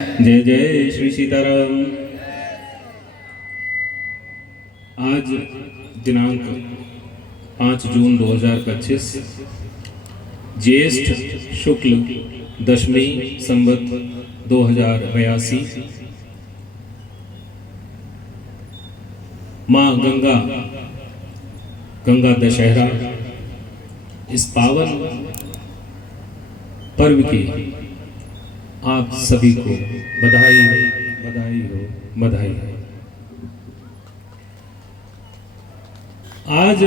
जय जय श्री सीताराम। आज दिनांक 5 जून 2025 ज्येष्ठ शुक्ल दशमी संवत 2082 माँ गंगा दशहरा इस पावन पर्व की आप सभी को बधाई बधाई हो बधाई हो। आज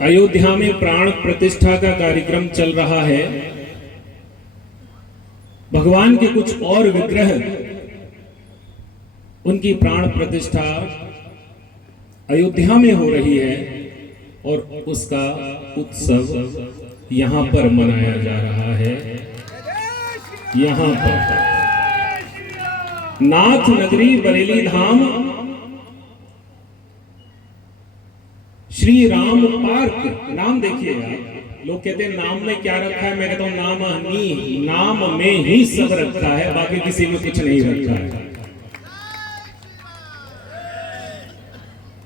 अयोध्या में प्राण प्रतिष्ठा का कार्यक्रम चल रहा है। भगवान के कुछ और विग्रह उनकी प्राण प्रतिष्ठा अयोध्या में हो रही है और उसका उत्सव यहां पर मनाया जा रहा है। यहां पर नाथ नगरी बरेली धाम श्री राम पार्क। नाम देखिए आप, लोग कहते हैं नाम में क्या रखा है, मैं कहता हूं नाम में ही सब रखा है, बाकी किसी में कुछ नहीं रखा है।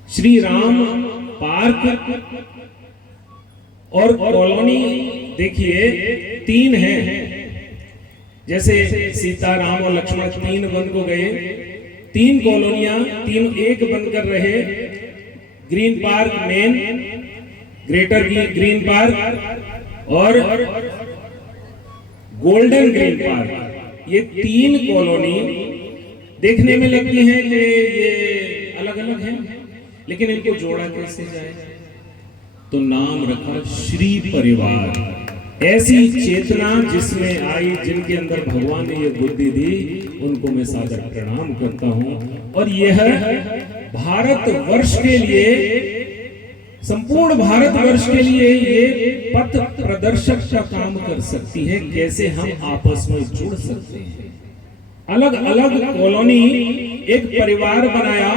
श्री राम पार्क और कॉलोनी देखिए 3 हैं। जैसे सीता राम और लक्ष्मण 3 बन को गए, 3 कॉलोनियां 3 एक बनकर रहे। Green park main, greater green park और गोल्डन ग्रीन पार्क। ये 3 कॉलोनी देखने में लगती हैं कि ये अलग अलग हैं, लेकिन इनको जोड़ा कैसे जाए? तो नाम रखा श्री परिवार। ऐसी चेतना जिसमें आई, जिनके अंदर भगवान ने ये बुद्धि दी, उनको मैं सादर प्रणाम करता हूं। और यह भारत वर्ष के लिए, संपूर्ण भारत वर्ष के लिए ये पथ प्रदर्शक का काम कर सकती है। कैसे हम आपस में जुड़ सकते हैं। अलग अलग कॉलोनी एक परिवार बनाया,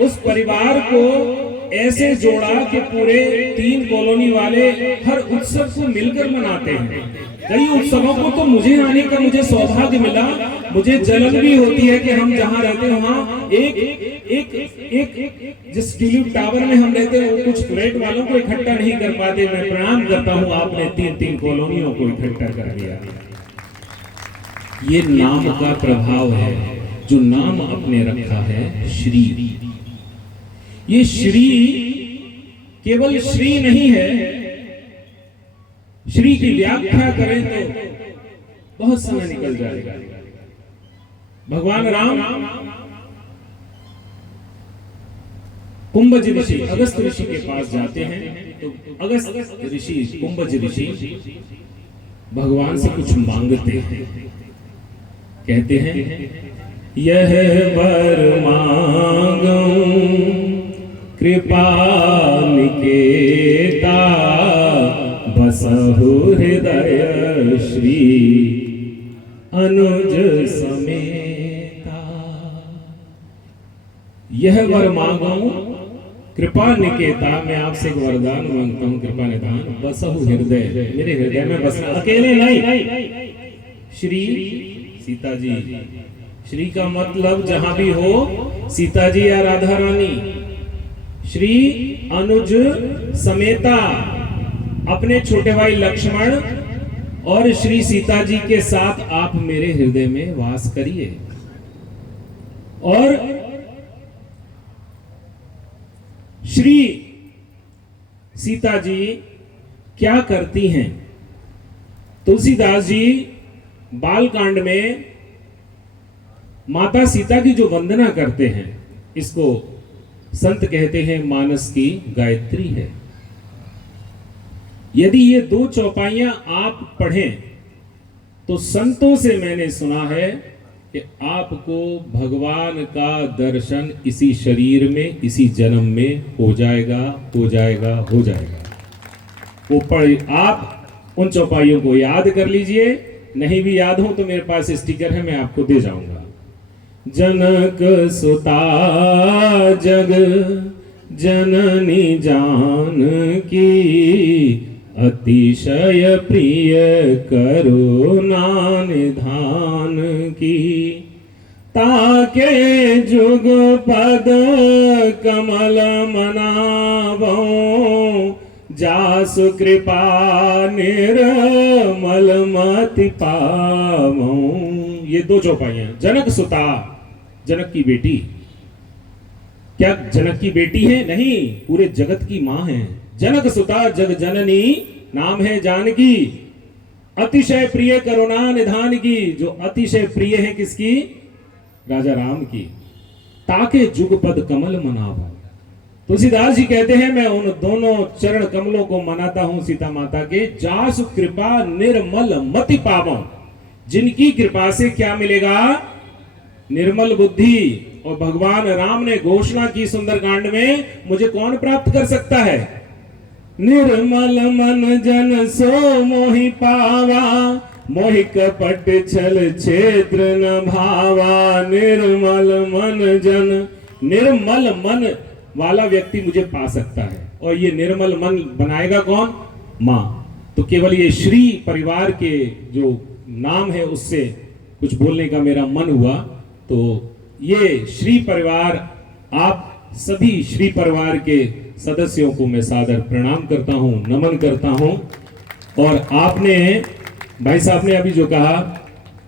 उस परिवार को ऐसे जोड़ा कि पूरे 3 कॉलोनी वाले हर उत्सव को मिलकर मनाते हैं। कई उत्सवों को तो मुझे आने का मुझे सौभाग्य मिला। मुझे जलन भी होती है कि हम जहां रहते हैं वहां एक जिस ट्यूलिप टावर में हम रहते हैं, वो कुछ फ्लैट वालों को इकट्ठा नहीं कर पाते। मैं प्रणाम करता हूं, आपने 3 कॉलोनियों को इकट्ठा कर दिया। ये नाम का प्रभाव है, जो नाम आपने रखा है श्री। ये श्री केवल श्री नहीं है। श्री की व्याख्या करें तो बहुत समय निकल जाएगा। भगवान राम कुंभज ऋषि, अगस्त ऋषि के पास जाते हैं, तो अगस्त ऋषि, कुंभज ऋषि भगवान से कुछ मांगते हैं। कहते हैं, यह वर मांगूं कृपा निकेता, बसहु हृदय श्री अनुज समेता। यह वर मांगूं कृपा निकेता, मैं आपसे एक वरदान मांगता हूं, कृपा निधान। बसहु हृदय, मेरे हृदय में बसना, अकेले नहीं। श्री सीता जी, श्री का मतलब जहां भी हो, सीता जी या राधा रानी। श्री अनुज समेता, अपने छोटे भाई लक्ष्मण और श्री सीता जी के साथ आप मेरे हृदय में वास करिए। और श्री सीता जी क्या करती हैं? तुलसीदास जी बालकांड में माता सीता की जो वंदना करते हैं, इसको संत कहते हैं मानस की गायत्री है। यदि ये 2 चौपाइयां आप पढ़ें तो संतों से मैंने सुना है कि आपको भगवान का दर्शन इसी शरीर में, इसी जन्म में हो जाएगा, हो जाएगा, हो जाएगा। वो पढ़, आप उन चौपाइयों को याद कर लीजिए। नहीं भी याद हो तो मेरे पास स्टिकर है, मैं आपको दे जाऊंगा। जनक सुता जग जननी जानकी, अतिशय प्रिय करुणा निधान की। ताके जुग पद कमल मनावो, जासु कृपा निर्मल मति पावो। ये दो चौपाइयां। जनक सुता, जनक की बेटी। क्या जनक की बेटी है? नहीं, पूरे जगत की मां है। जनक सुता जग जननी, नाम है जानकी। अतिशय प्रिय करुणा निधान की, जो अतिशय प्रिय है किसकी? राजा राम की। ताके जुगपद कमल मनावा। तुलसीदास जी कहते हैं मैं उन दोनों चरण कमलों को मनाता हूं सीता माता के। जासु कृपा निर्मल मति पावो, जिनकी कृपा से क्या मिलेगा? निर्मल बुद्धि। और भगवान राम ने घोषणा की सुंदरकांड में, मुझे कौन प्राप्त कर सकता है? निर्मल मन जन सो मोहि पावा, मोहि कपट छल क्षेत्र न भावा। निर्मल मन जन, निर्मल मन वाला व्यक्ति मुझे पा सकता है। और ये निर्मल मन बनाएगा कौन? मां। तो केवल ये श्री परिवार के जो नाम है उससे कुछ बोलने का मेरा मन हुआ। तो ये श्री परिवार, आप सभी श्री परिवार के सदस्यों को मैं सादर प्रणाम करता हूं, नमन करता हूं। और आपने, भाई साहब ने अभी जो कहा,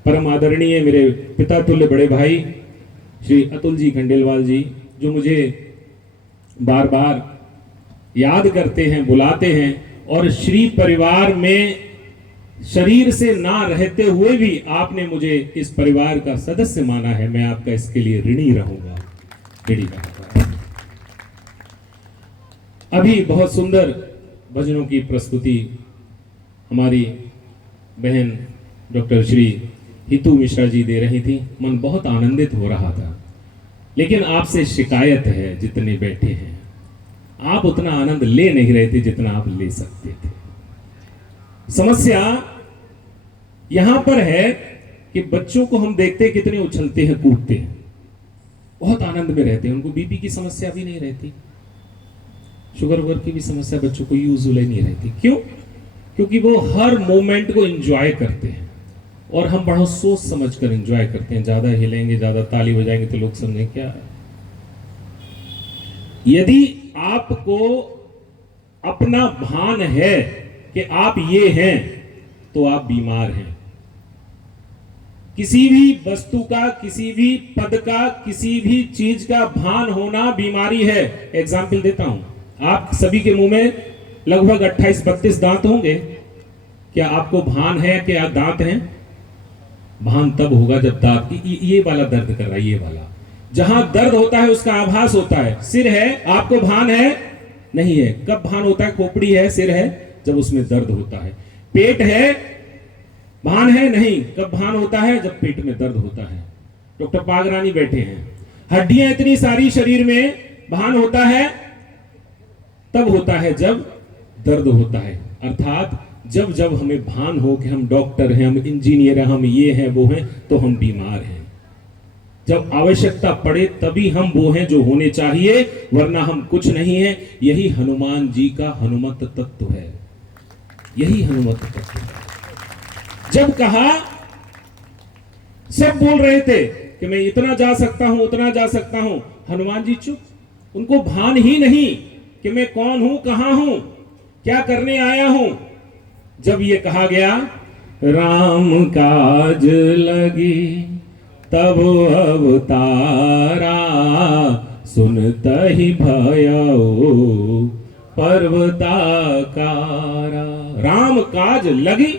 परम आदरणीय मेरे पिता तुल्य बड़े भाई श्री अतुल जी खंडेलवाल जी, जो मुझे बार बार याद करते हैं, बुलाते हैं, और श्री परिवार में शरीर से ना रहते हुए भी आपने मुझे इस परिवार का सदस्य माना है। मैं आपका इसके लिए ऋणी रहूंगा, ऋणी रहूंगा। अभी बहुत सुंदर भजनों की प्रस्तुति हमारी बहन डॉक्टर श्री हितू मिश्रा जी दे रही थी। मन बहुत आनंदित हो रहा था। लेकिन आपसे शिकायत है, जितने बैठे हैं, आप उतना आनंद ले नहीं रहे थे जितना आप ले सकते थे। समस्या यहां पर है कि बच्चों को हम देखते हैं कितने उछलते हैं, कूदते हैं, बहुत आनंद में रहते हैं। उनको बीपी की समस्या भी नहीं रहती, शुगर वुगर की भी समस्या बच्चों को यूजुअली नहीं रहती। क्यों? क्योंकि वो हर मोमेंट को एंजॉय करते हैं। और हम बड़ा सोच समझ कर एंजॉय करते हैं। ज्यादा हिलेंगे, ज्यादा ताली बजाएंगे तो लोग समझेंगे क्या है। यदि आपको अपना भान है कि आप ये हैं, तो आप बीमार हैं। किसी भी वस्तु का, किसी भी पद का, किसी भी चीज का भान होना बीमारी है। एग्जाम्पल देता हूं, आप सभी के मुंह में लगभग 28-32 दांत होंगे। क्या आपको भान है कि आप दांत हैं? भान तब होगा जब दांत ये वाला दर्द कर रहा है, ये वाला जहां दर्द होता है उसका आभास होता है। सिर है, आपको भान है? नहीं है। कब भान होता है? खोपड़ी है, सिर है, जब उसमें दर्द होता है। पेट है, भान है? नहीं। कब भान होता है? जब पेट में दर्द होता है। डॉक्टर पागरानी बैठे हैं। हड्डियां इतनी सारी शरीर में, भान होता है तब होता है जब दर्द होता है। अर्थात जब जब हमें भान हो कि हम डॉक्टर हैं, हम इंजीनियर हैं, हम ये हैं, वो हैं, तो हम बीमार हैं। जब आवश्यकता पड़े तभी हम वो हैं जो होने चाहिए, वरना हम कुछ नहीं है। यही हनुमान जी का हनुमत तत्व है। यही हनुमत तत्व है। जब कहा, सब बोल रहे थे कि मैं इतना जा सकता हूं, उतना जा सकता हूं, हनुमान जी चुप। उनको भान ही नहीं कि मैं कौन हूं, कहां हूं, क्या करने आया हूं। जब ये कहा गया, राम काज लगी तब अवतारा, सुनत ही भयो पर्वताकारा। राम काज लगी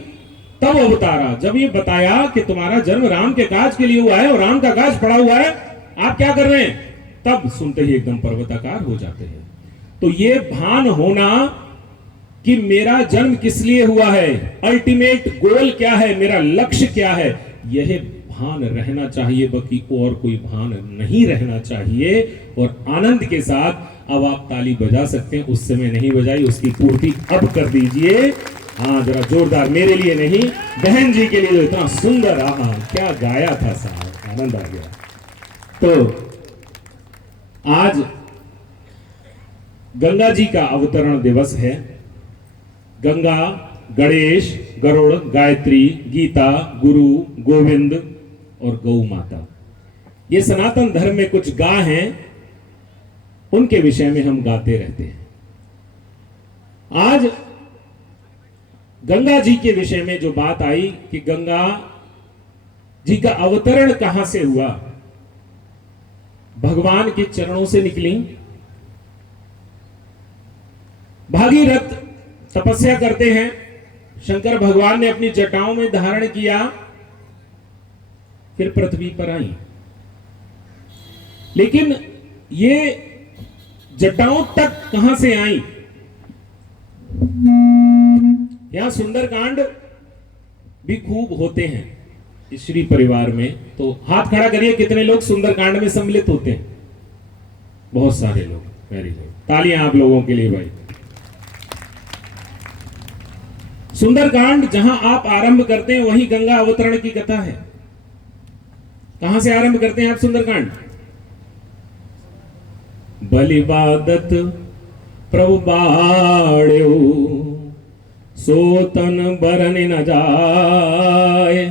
तब अवतारा। जब ये बताया कि तुम्हारा जन्म राम के काज के लिए हुआ है और राम का काज पड़ा हुआ है, आप क्या कर रहे हैं, तब सुनते ही एकदम पर्वताकार हो जाते हैं। तो ये भान होना कि मेरा जन्म किस लिए हुआ है, अल्टीमेट गोल क्या है, मेरा लक्ष्य क्या है, यह भान रहना चाहिए। बाकी और कोई भान नहीं रहना चाहिए। और आनंद के साथ अब आप ताली बजा सकते हैं। उस समय नहीं बजाई, उसकी पूर्ति अब कर दीजिए। हाँ, जरा जोरदार, मेरे लिए नहीं, बहन जी के लिए जो इतना सुंदर, आहा क्या गाया था साहब, आनंद आ गया। तो आज गंगा जी का अवतरण दिवस है। गंगा, गणेश, गरुड़, गायत्री, गीता, गुरु, गोविंद और गौ माता, ये सनातन धर्म में कुछ गा हैं, उनके विषय में हम गाते रहते हैं। आज गंगा जी के विषय में जो बात आई कि गंगा जी का अवतरण कहां से हुआ, भगवान के चरणों से निकली। भागीरथ तपस्या करते हैं, शंकर भगवान ने अपनी जटाओं में धारण किया, फिर पृथ्वी पर आई। लेकिन ये जटाओं तक कहां से आई? यहां सुंदरकांड भी खूब होते हैं इस श्री परिवार में। तो हाथ खड़ा करिए, कितने लोग सुंदरकांड में सम्मिलित होते हैं? बहुत सारे लोग। वेरी गुड, तालियां आप लोगों के लिए भाई। सुंदरकांड जहां आप आरंभ करते हैं वही गंगा अवतरण की कथा है। कहां से आरंभ करते हैं आप सुंदरकांड? बलिबादत प्रभु बाड़्यो, सोतन बरन न जाए,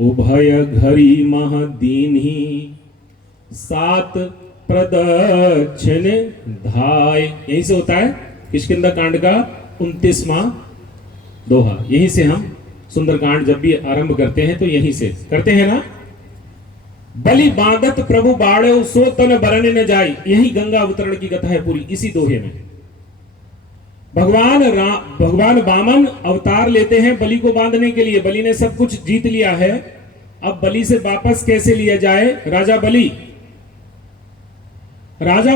उभय घरी महादीनी, सात प्रदक्षिण धाय। यहीं से होता है किष्किंधा कांड का 29वां दोहा। यहीं से हम सुंदरकांड जब भी आरंभ करते हैं तो यहीं से करते हैं ना। बलि बांधत प्रभु बाड़े, सो तन बरने न जाए, यही गंगा अवतरण की कथा है पूरी, इसी दोहे में। भगवान वामन अवतार लेते हैं बलि को बांधने के लिए। बलि ने सब कुछ जीत लिया है, अब बलि से वापस कैसे लिया जाए? राजा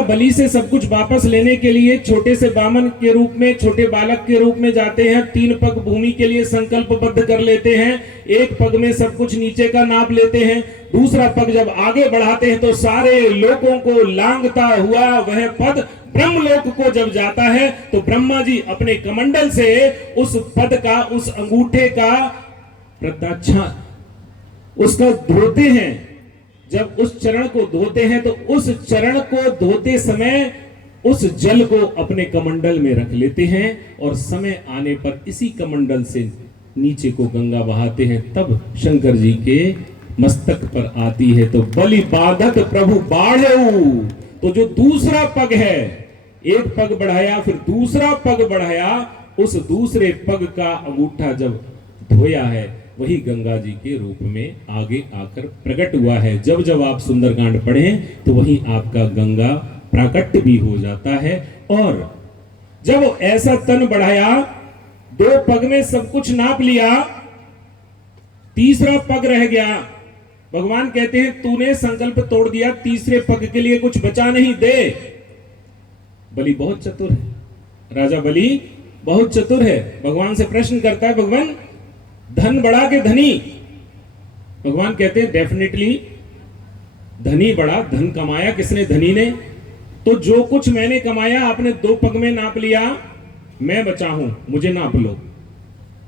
बलि से सब कुछ वापस लेने के लिए छोटे से वामन के रूप में, छोटे बालक के रूप में जाते हैं। 3 पग भूमि के लिए संकल्पबद्ध कर लेते हैं। 1 पग में सब कुछ नीचे का नाप लेते हैं। दूसरा पग जब आगे बढ़ाते हैं तो सारे लोगों को लांघता हुआ वह पद ब्रह्मलोक को जब जाता है तो ब्रह्मा जी अपने कमंडल से उस पद का, उस अंगूठे का प्रदक्षिण उसका धोते हैं। जब उस चरण को धोते हैं तो उस चरण को धोते समय उस जल को अपने कमंडल में रख लेते हैं और समय आने पर इसी कमंडल से नीचे को गंगा बहाते हैं। तब शंकर जी के मस्तक पर आती है। तो बलि बाधत प्रभु बाढ़ेऊ, तो जो दूसरा पग है, 1 पग बढ़ाया फिर दूसरा पग बढ़ाया, उस दूसरे पग का अंगूठा जब धोया है वही गंगा जी के रूप में आगे आकर प्रकट हुआ है। जब जब आप सुंदरकांड पढ़ें तो वही आपका गंगा प्राकट्य भी हो जाता है। और जब ऐसा तन बढ़ाया, 2 पग में सब कुछ नाप लिया, तीसरा पग रह गया। भगवान कहते हैं तूने संकल्प तोड़ दिया, तीसरे पग के लिए कुछ बचा नहीं, दे। बलि बहुत चतुर है, राजा बलि बहुत चतुर है। भगवान से प्रश्न करता है, भगवान धन बढ़ा के धनी? भगवान कहते हैं डेफिनेटली धनी बढ़ा। धन कमाया किसने? धनी ने। तो जो कुछ मैंने कमाया आपने 2 पग में नाप लिया, मैं बचा हूं, मुझे नाप लो।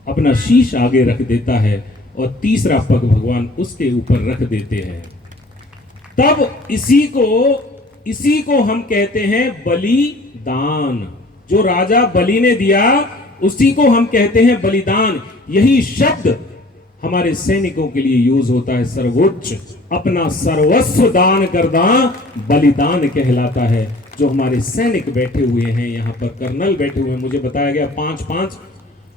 अपना शीश आगे रख देता है और तीसरा पग भगवान उसके ऊपर रख देते हैं। तब इसी को हम कहते हैं बलिदान। जो राजा बलि ने दिया उसी को हम कहते हैं बलिदान। यही शब्द हमारे सैनिकों के लिए यूज होता है। सर्वोच्च, अपना सर्वस्व दान करना बलिदान कहलाता है। जो हमारे सैनिक बैठे हुए हैं, यहाँ पर कर्नल बैठे हुए हैं, मुझे बताया गया 5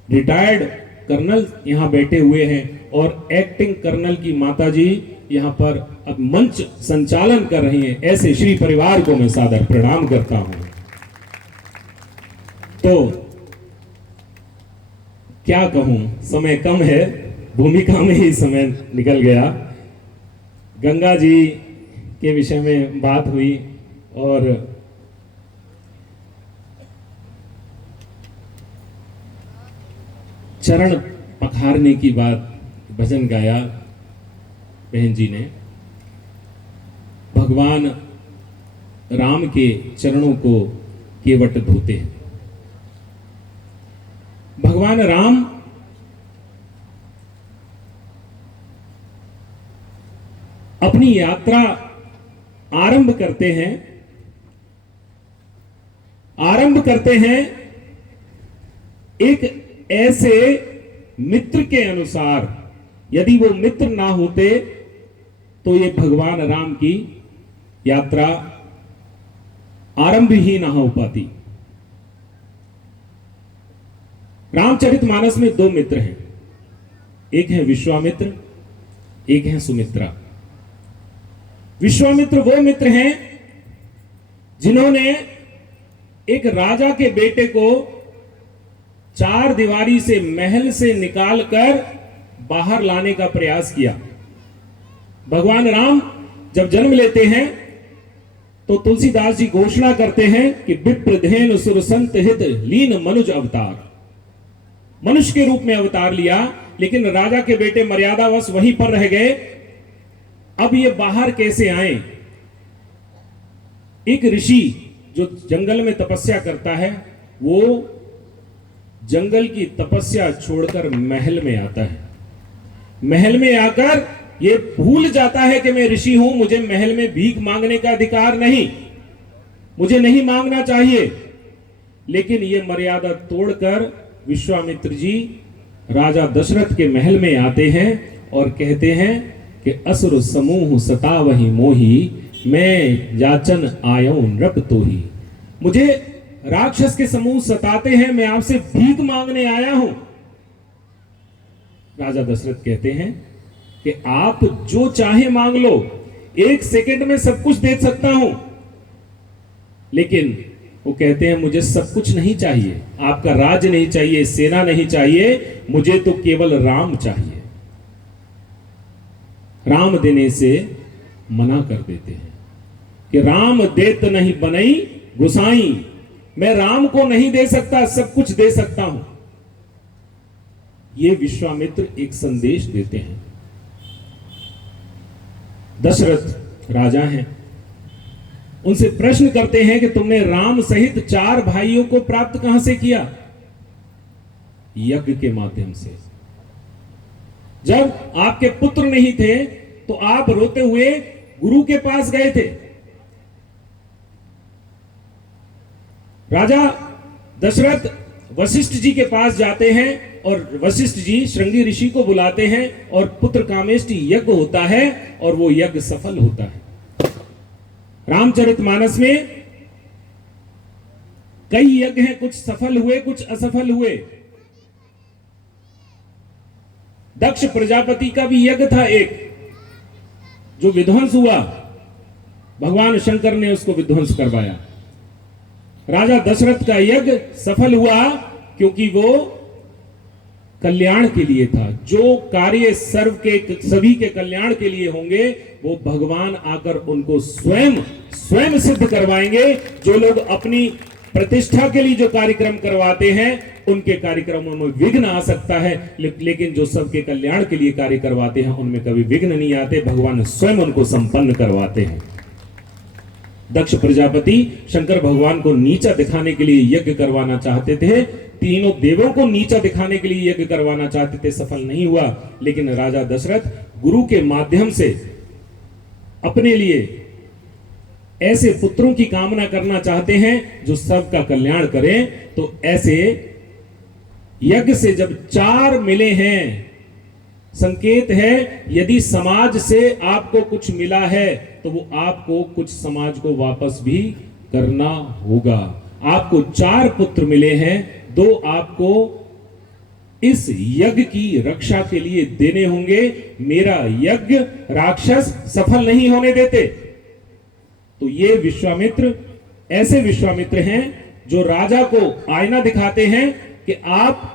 रिटायर्ड कर्नल यहाँ बैठे हुए हैं और एक्टिंग कर्नल की माताजी यहाँ पर अब मंच संचालन कर रही हैं। ऐसे श्री परिवार को मैं सादर प्रणाम करता हूं। तो क्या कहूं, समय कम है, भूमिका में ही समय निकल गया। गंगा जी के विषय में बात हुई और चरण पखारने की बात, भजन गाया बहन जी ने। भगवान राम के चरणों को केवट धोते हैं। भगवान राम अपनी यात्रा आरंभ करते हैं एक ऐसे मित्र के अनुसार। यदि वो मित्र ना होते तो ये भगवान राम की यात्रा आरंभ ही ना हो पाती। रामचरितमानस में दो मित्र हैं, एक है विश्वामित्र, एक है सुमित्रा। विश्वामित्र वो मित्र हैं जिन्होंने एक राजा के बेटे को चार दीवारी से, महल से निकालकर बाहर लाने का प्रयास किया। भगवान राम जब जन्म लेते हैं तो तुलसीदास जी घोषणा करते हैं कि विप्रधेन सुर संत हित लीन मनुज अवतार। मनुष्य के रूप में अवतार लिया, लेकिन राजा के बेटे मर्यादावश वहीं पर रह गए। अब ये बाहर कैसे आए? एक ऋषि जो जंगल में तपस्या करता है, वो जंगल की तपस्या छोड़कर महल में आता है। महल में आकर ये भूल जाता है कि मैं ऋषि हूं, मुझे महल में भीख मांगने का अधिकार नहीं, मुझे नहीं मांगना चाहिए। लेकिन ये मर्यादा तोड़कर विश्वामित्र जी राजा दशरथ के महल में आते हैं और कहते हैं कि असुर समूह सतावहि मोही, मैं याचन आयो नृप तोही। मुझे राक्षस के समूह सताते हैं, मैं आपसे भीख मांगने आया हूं। राजा दशरथ कहते हैं कि आप जो चाहे मांग लो, 1 सेकंड में सब कुछ दे सकता हूं। लेकिन वो कहते हैं मुझे सब कुछ नहीं चाहिए, आपका राज नहीं चाहिए, सेना नहीं चाहिए, मुझे तो केवल राम चाहिए। राम देने से मना कर देते हैं कि राम देत नहीं बनई गुसाई, मैं राम को नहीं दे सकता, सब कुछ दे सकता हूं। ये विश्वामित्र एक संदेश देते हैं। दशरथ राजा हैं, उनसे प्रश्न करते हैं कि तुमने राम सहित 4 भाइयों को प्राप्त कहां से किया? यज्ञ के माध्यम से। जब आपके पुत्र नहीं थे तो आप रोते हुए गुरु के पास गए थे। राजा दशरथ वशिष्ठ जी के पास जाते हैं और वशिष्ठ जी श्रृंगी ऋषि को बुलाते हैं और पुत्र कामेष्टि यज्ञ होता है और वो यज्ञ सफल होता है। रामचरितमानस में कई यज्ञ हैं, कुछ सफल हुए, कुछ असफल हुए। दक्ष प्रजापति का भी यज्ञ था एक, जो विध्वंस हुआ, भगवान शंकर ने उसको विध्वंस करवाया। राजा दशरथ का यज्ञ सफल हुआ क्योंकि वो कल्याण के लिए था। जो कार्य सर्व के सभी के कल्याण के लिए होंगे वो भगवान आकर उनको स्वयं सिद्ध करवाएंगे। जो लोग अपनी प्रतिष्ठा के लिए जो कार्यक्रम करवाते हैं उनके कार्यक्रमों में विघ्न आ सकता है, लेकिन जो सबके कल्याण के लिए कार्य करवाते हैं उनमें कभी विघ्न नहीं आते, भगवान स्वयं उनको संपन्न करवाते हैं। दक्ष प्रजापति शंकर भगवान को नीचा दिखाने के लिए यज्ञ करवाना चाहते थे, तीनों देवों को नीचा दिखाने के लिए यज्ञ करवाना चाहते थे, सफल नहीं हुआ। लेकिन राजा दशरथ गुरु के माध्यम से अपने लिए ऐसे पुत्रों की कामना करना चाहते हैं जो सबका कल्याण करें। तो ऐसे यज्ञ से जब 4 मिले हैं, संकेत है यदि समाज से आपको कुछ मिला है तो वो आपको कुछ समाज को वापस भी करना होगा। आपको 4 पुत्र मिले हैं, 2 आपको इस यज्ञ की रक्षा के लिए देने होंगे। मेरा यज्ञ राक्षस सफल नहीं होने देते। तो ये विश्वामित्र ऐसे विश्वामित्र हैं जो राजा को आईना दिखाते हैं कि आप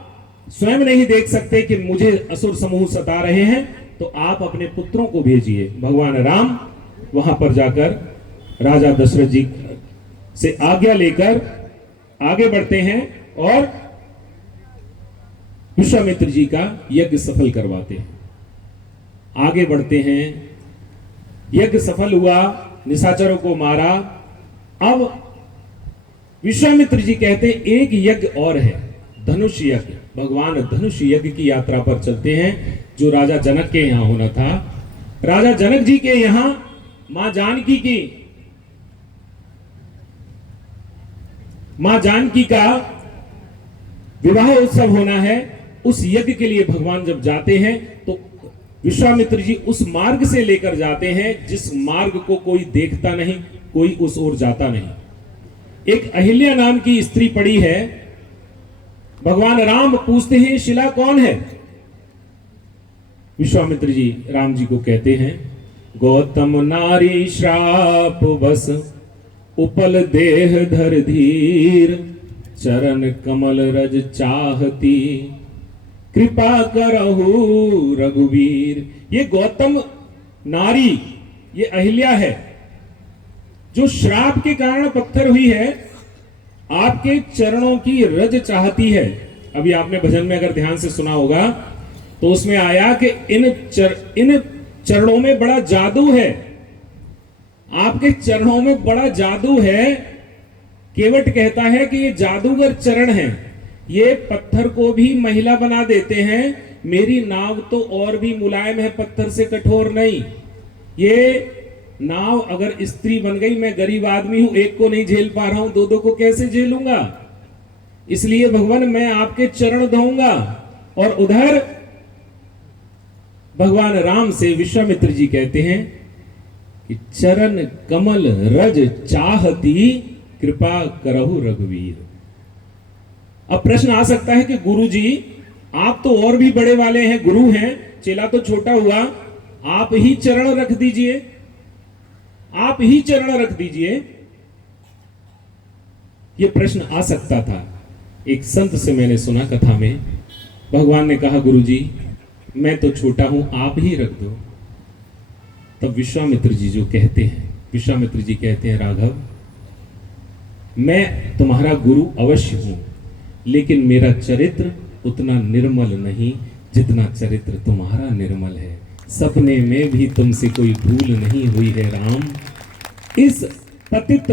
स्वयं नहीं देख सकते कि मुझे असुर समूह सता रहे हैं, तो आप अपने पुत्रों को भेजिए। भगवान राम वहां पर जाकर राजा दशरथ जी से आज्ञा लेकर आगे बढ़ते हैं और विश्वामित्र जी का यज्ञ सफल करवाते हैं। आगे बढ़ते हैं, यज्ञ सफल हुआ, निशाचरों को मारा। अब विश्वामित्र जी कहते हैं एक यज्ञ और है, धनुष यज्ञ। भगवान धनुष यज्ञ की यात्रा पर चलते हैं जो राजा जनक के यहां होना था। राजा जनक जी के यहां मां जानकी का विवाह उत्सव होना है। उस यज्ञ के लिए भगवान जब जाते हैं तो विश्वामित्र जी उस मार्ग से लेकर जाते हैं जिस मार्ग को कोई देखता नहीं, कोई उस ओर जाता नहीं। एक अहिल्या नाम की स्त्री पड़ी है। भगवान राम पूछते हैं शिला कौन है? विश्वामित्र जी राम जी को कहते हैं गौतम नारी श्राप बस उपल देह धर धीर, चरण कमल रज चाहती कृपा करहु रघुवीर। ये गौतम नारी, ये अहिल्या है जो श्राप के कारण पत्थर हुई है, आपके चरणों की रज चाहती है। अभी आपने भजन में अगर ध्यान से सुना होगा तो उसमें आया कि इन चरणों में बड़ा जादू है, आपके चरणों में बड़ा जादू है। केवट कहता है कि ये जादूगर चरण हैं, ये पत्थर को भी महिला बना देते हैं। मेरी नाव तो और भी मुलायम है, पत्थर से कठोर नहीं। ये नाव अगर स्त्री बन गई, मैं गरीब आदमी हूं, एक को नहीं झेल पा रहा हूं, दो को कैसे झेलूंगा? इसलिए भगवान मैं आपके चरण धोऊंगा। और उधर भगवान राम से विश्वामित्र जी कहते हैं कि चरण कमल रज चाहती कृपा करहु रघुवीर। अब प्रश्न आ सकता है कि गुरु जी आप तो और भी बड़े वाले हैं, गुरु हैं, चेला तो छोटा हुआ, आप ही चरण रख दीजिए, आप ही चरण रख दीजिए। यह प्रश्न आ सकता था। एक संत से मैंने सुना कथा में, भगवान ने कहा गुरु जी मैं तो छोटा हूं, आप ही रख दो। तब विश्वामित्र जी जो कहते हैं, विश्वामित्र जी कहते हैं राघव मैं तुम्हारा गुरु अवश्य हूं, लेकिन मेरा चरित्र उतना निर्मल नहीं जितना चरित्र तुम्हारा निर्मल है। सपने में भी तुमसे कोई भूल नहीं हुई है राम। इस पतित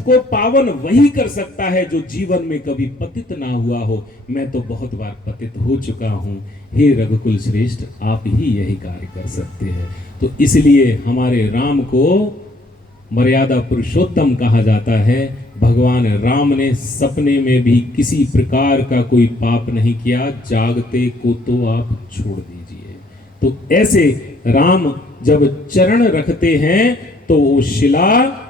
को पावन वही कर सकता है जो जीवन में कभी पतित ना हुआ हो। मैं तो बहुत बार पतित हो चुका हूं, हे रघुकुल श्रेष्ठ आप ही यही कार्य कर सकते हैं। तो इसलिए हमारे राम को मर्यादा पुरुषोत्तम कहा जाता है। भगवान राम ने सपने में भी किसी प्रकार का कोई पाप नहीं किया, जागते को तो आप छोड़ दीजिए। तो ऐसे राम जब चरण रखते हैं तो वो शिला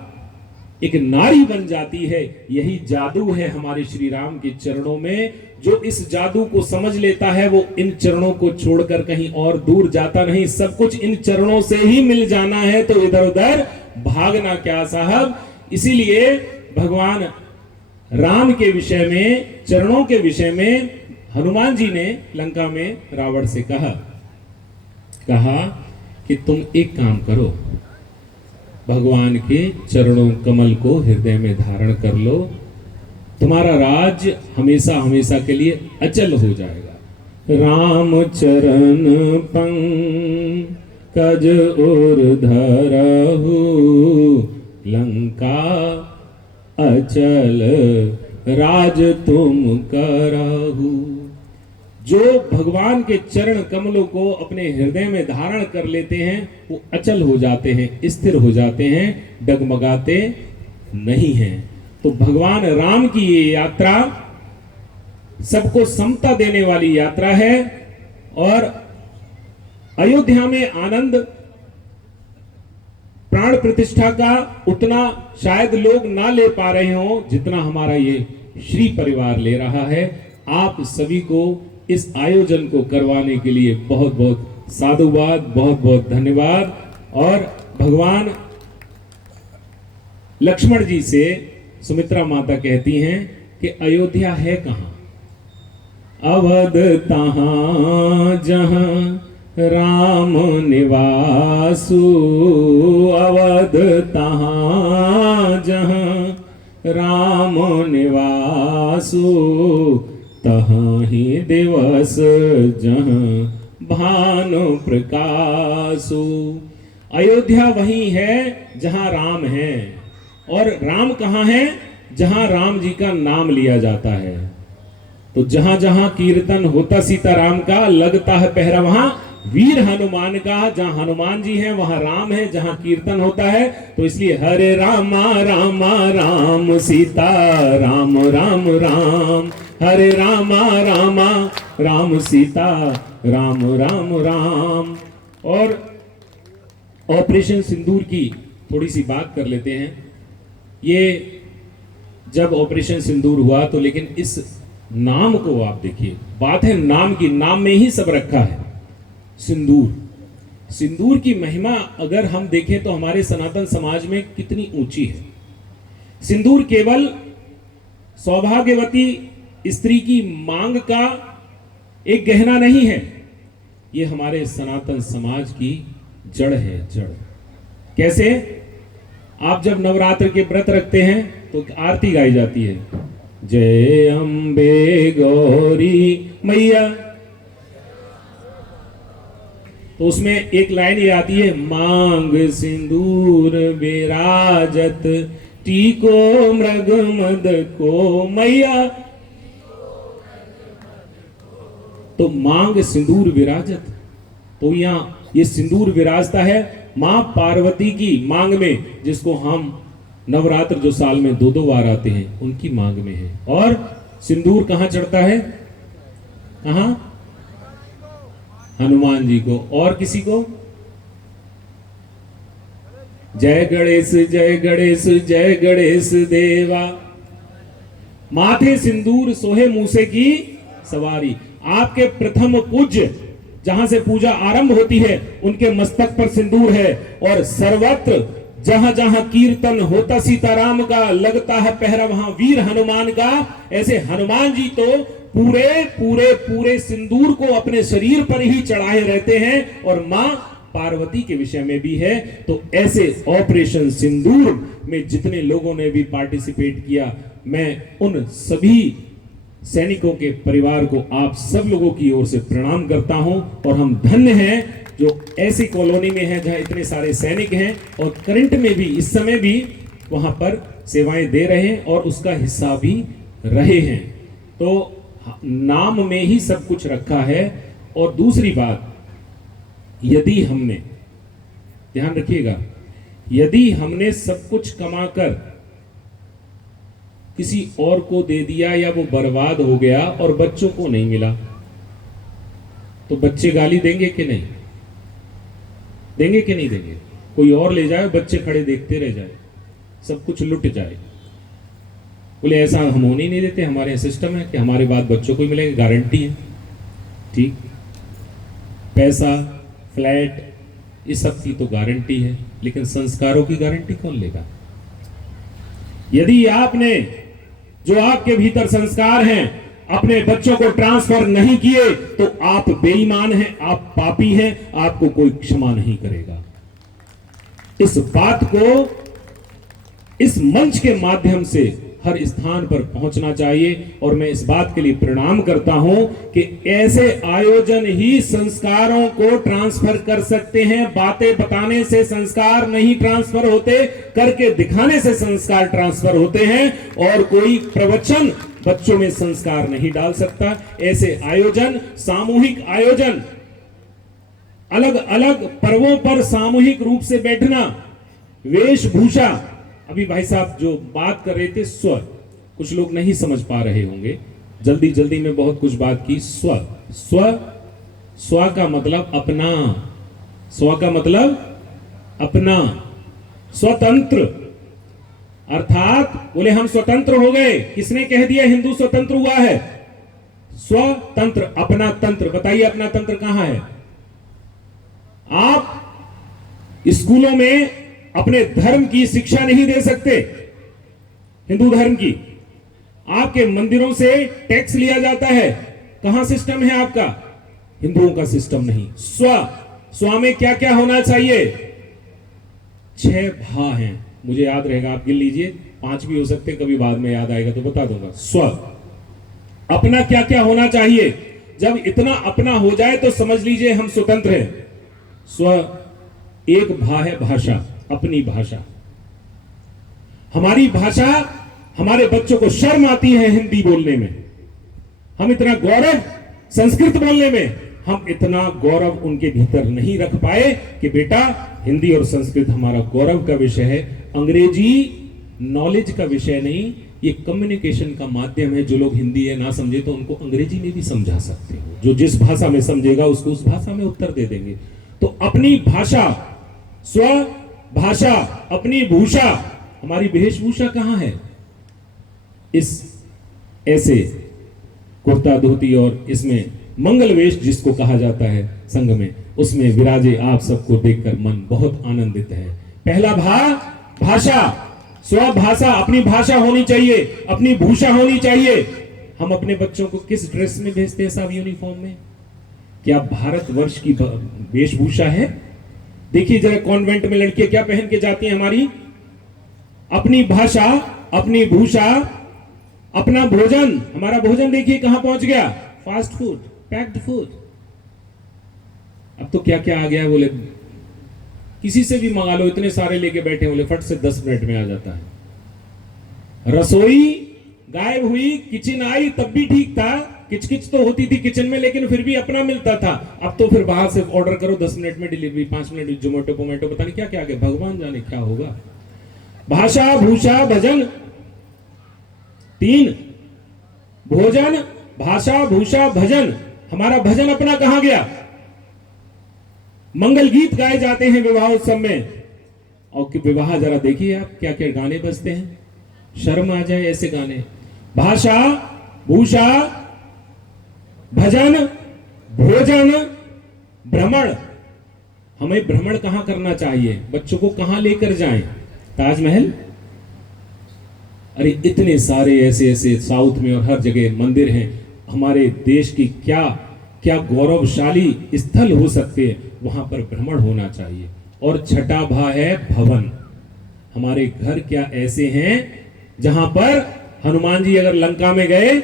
एक नारी बन जाती है। यही जादू है हमारे श्री राम के चरणों में। जो इस जादू को समझ लेता है वो इन चरणों को छोड़कर कहीं और दूर जाता नहीं। सब कुछ इन चरणों से ही मिल जाना है, तो इधर उधर भागना क्या साहब। इसीलिए भगवान राम के विषय में, चरणों के विषय में हनुमान जी ने लंका में रावण से कहा कि तुम एक काम करो, भगवान के चरणों कमल को हृदय में धारण कर लो, तुम्हारा राज्य हमेशा हमेशा के लिए अचल हो जाएगा। राम चरण पंकज और धरहु, लंका अचल राज तुम करहु। जो भगवान के चरण कमलों को अपने हृदय में धारण कर लेते हैं वो अचल हो जाते हैं, स्थिर हो जाते हैं, डगमगाते नहीं हैं। तो भगवान राम की ये यात्रा सबको समता देने वाली यात्रा है। और अयोध्या में आनंद प्राण प्रतिष्ठा का उतना शायद लोग ना ले पा रहे हो जितना हमारा ये श्री परिवार ले रहा है। आप सभी को इस आयोजन को करवाने के लिए बहुत बहुत साधुवाद, बहुत बहुत धन्यवाद। और भगवान लक्ष्मण जी से सुमित्रा माता कहती हैं कि अयोध्या है कहां? अवध तहां जहां राम निवासु, अवध तहां जहां राम निवासु, तहां ही दिवस जहां भानु प्रकाशु। अयोध्या वही है जहां राम है। और राम कहां है? जहां राम जी का नाम लिया जाता है। तो जहां जहां कीर्तन होता सीताराम का, लगता है पहरा वहां वीर हनुमान का। जहां हनुमान जी हैं वहां राम है, जहां कीर्तन होता है। तो इसलिए हरे रामा रामा राम सीता राम राम राम, हरे रामा रामा राम सीता राम राम राम। और ऑपरेशन सिंदूर की थोड़ी सी बात कर लेते हैं। ये जब ऑपरेशन सिंदूर हुआ तो लेकिन इस नाम को आप देखिए, बात है नाम की, नाम में ही सब रखा है। सिंदूर, सिंदूर की महिमा अगर हम देखें तो हमारे सनातन समाज में कितनी ऊंची है। सिंदूर केवल सौभाग्यवती स्त्री की मांग का एक गहना नहीं है, ये हमारे सनातन समाज की जड़ है, जड़। कैसे? आप जब नवरात्र के व्रत रखते हैं तो आरती गाई जाती है, जय अम्बे गौरी मैया, तो उसमें एक लाइन ये आती है, मांग सिंदूर विराजत टीको मृग मद को मैया। तो मांग सिंदूर विराजत, तो यहां ये सिंदूर विराजता है मां पार्वती की मांग में, जिसको हम नवरात्र जो साल में 2-2 बार आते हैं उनकी मांग में है। और सिंदूर कहां चढ़ता है? कहां? हनुमान जी को। और किसी को? जय गणेश जय गणेश जय गणेश देवा, माथे सिंदूर सोहे मूसे की सवारी। आपके प्रथम पूज्य जहां से पूजा आरंभ होती है उनके मस्तक पर सिंदूर है, और सर्वत्र जहां जहां कीर्तन होता सीताराम का, लगता है पहरा वहां वीर हनुमान का। ऐसे हनुमान जी तो पूरे पूरे पूरे सिंदूर को अपने शरीर पर ही चढ़ाए रहते हैं, और मां पार्वती के विषय में भी है। तो ऐसे ऑपरेशन सिंदूर में जितने लोगों ने भी पार्टिसिपेट किया, मैं उन सभी सैनिकों के परिवार को आप सब लोगों की ओर से प्रणाम करता हूं। और हम धन्य हैं जो ऐसी कॉलोनी में है जहां इतने सारे सैनिक हैं, और करंट में भी इस समय भी वहां पर सेवाएं दे रहे हैं और उसका हिस्सा भी रहे हैं। तो नाम में ही सब कुछ रखा है। और दूसरी बात, यदि हमने, ध्यान रखिएगा, यदि हमने सब कुछ कमाकर किसी और को दे दिया या वो बर्बाद हो गया और बच्चों को नहीं मिला, तो बच्चे गाली देंगे कि नहीं? देंगे कि नहीं देंगे? कोई और ले जाए, बच्चे खड़े देखते रह जाए, सब कुछ लुट जाए। बोले ऐसा हम होने ही नहीं देते, हमारे सिस्टम है कि हमारे बाद बच्चों को ही मिलेगा, गारंटी है। ठीक, पैसा, फ्लैट, इस सब की तो गारंटी है, लेकिन संस्कारों की गारंटी कौन लेगा? यदि आपने जो आपके भीतर संस्कार हैं अपने बच्चों को ट्रांसफर नहीं किए तो आप बेईमान हैं, आप पापी हैं, आपको कोई क्षमा नहीं करेगा। इस बात को इस मंच के माध्यम से हर स्थान पर पहुंचना चाहिए, और मैं इस बात के लिए प्रणाम करता हूं कि ऐसे आयोजन ही संस्कारों को ट्रांसफर कर सकते हैं। बातें बताने से संस्कार नहीं ट्रांसफर होते, करके दिखाने से संस्कार ट्रांसफर होते हैं, और कोई प्रवचन बच्चों में संस्कार नहीं डाल सकता। ऐसे आयोजन, सामूहिक आयोजन, अलग अलग पर्वों पर सामूहिक रूप से बैठना, वेशभूषा, अभी भाई साहब जो बात कर रहे थे स्व, कुछ लोग नहीं समझ पा रहे होंगे, जल्दी जल्दी में बहुत कुछ बात की। स्व, स्व, स्व का मतलब अपना, स्व का मतलब अपना, स्वतंत्र, अर्थात बोले हम स्वतंत्र हो गए। किसने कह दिया हिंदू स्वतंत्र हुआ है? स्वतंत्र, अपना तंत्र। बताइए अपना तंत्र कहां है? आप स्कूलों में अपने धर्म की शिक्षा नहीं दे सकते, हिंदू धर्म की। आपके मंदिरों से टैक्स लिया जाता है, कहां सिस्टम है आपका? हिंदुओं का सिस्टम नहीं। स्व, स्व में क्या क्या होना चाहिए? 6 भा हैं, मुझे याद रहेगा, आप गिन लीजिए, 5 भी हो सकते, कभी बाद में याद आएगा तो बता दूंगा। स्व, अपना क्या क्या होना चाहिए? जब इतना अपना हो जाए तो समझ लीजिए हम स्वतंत्र हैं। स्व, एक भा है भाषा, अपनी भाषा। हमारी भाषा, हमारे बच्चों को शर्म आती है हिंदी बोलने में, हम इतना गौरव संस्कृत बोलने में, हम इतना गौरव उनके भीतर नहीं रख पाए कि बेटा हिंदी और संस्कृत हमारा गौरव का विषय है, अंग्रेजी नॉलेज का विषय नहीं, ये कम्युनिकेशन का माध्यम है। जो लोग हिंदी है ना समझे तो उनको अंग्रेजी में भी समझा सकते हो, जो जिस भाषा में समझेगा उसको उस भाषा में उत्तर दे देंगे। तो अपनी भाषा, स्व भाषा, अपनी भूषा, हमारी वेशभूषा कहां है? इस ऐसे कुर्ता धोती और इसमें मंगल वेश जिसको कहा जाता है संघ में, उसमें विराजे आप सबको देखकर मन बहुत आनंदित है। पहला भाषा, स्वभाषा, अपनी भाषा होनी चाहिए, अपनी भूषा होनी चाहिए। हम अपने बच्चों को किस ड्रेस में भेजते हैं? सब यूनिफॉर्म में। क्या भारतवर्ष की वेशभूषा है? देखिए जरा कॉन्वेंट में लड़कियां क्या पहन के जाती हैं हमारी? अपनी भाषा, अपनी भूषा, अपना भोजन। हमारा भोजन देखिए कहां पहुंच गया? Fast food, packed food. अब तो क्या क्या आ गया है, बोले किसी से भी मंगा लो, इतने सारे लेके बैठे, बोले फट से 10 मिनट में आ जाता है। रसोई गायब हुई, किचन आई तब भी ठीक था, किचकिच तो होती थी किचन में, लेकिन फिर भी अपना मिलता था। अब तो फिर बाहर से ऑर्डर करो, 10 मिनट में डिलीवरी, 5 मिनट जोमेटो पोमेटो, पता नहीं क्या क्या आ गया, भगवान जाने क्या होगा। भाषा, भूषा, भजन, 3। भोजन, भाषा, भूषा, भजन। हमारा भजन अपना कहां गया? मंगल गीत गाए जाते हैं विवाह उत्सव में, और विवाह जरा देखिए आप क्या क्या गाने बजते हैं, शर्म आ जाए ऐसे गाने। भाषा, भूषा, भजन, भोजन, भ्रमण। हमें भ्रमण कहां करना चाहिए? बच्चों को कहां लेकर जाएं? ताजमहल? अरे इतने सारे ऐसे ऐसे साउथ में और हर जगह मंदिर हैं। हमारे देश की क्या क्या गौरवशाली स्थल हो सकते हैं, वहां पर भ्रमण होना चाहिए। और छठा भा है भवन। हमारे घर क्या ऐसे हैं जहां पर हनुमान जी अगर लंका में गए